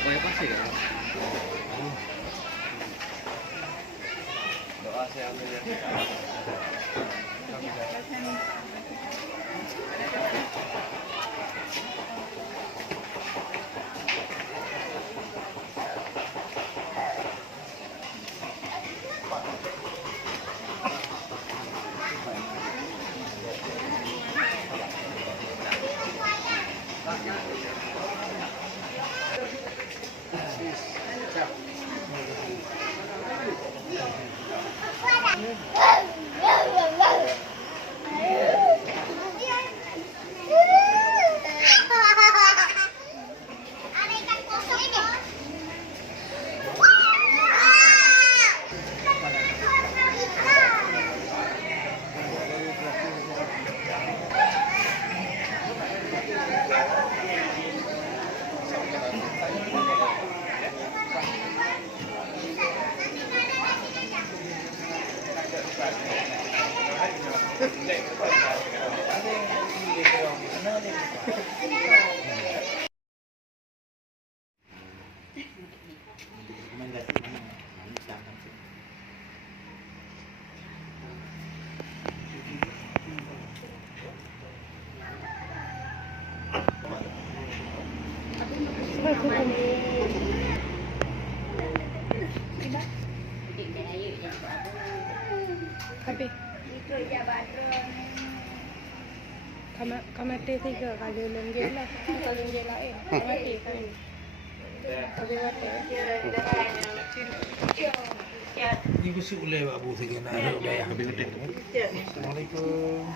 Supaya pasti ya. Doa saya ambil ya. Tapi kau mati tiga kali lenggit lah. Kalau lenggit lain, kau mati kan. Kau mati. Ni kursi boleh buat abu sikit nak ada daya. Assalamualaikum.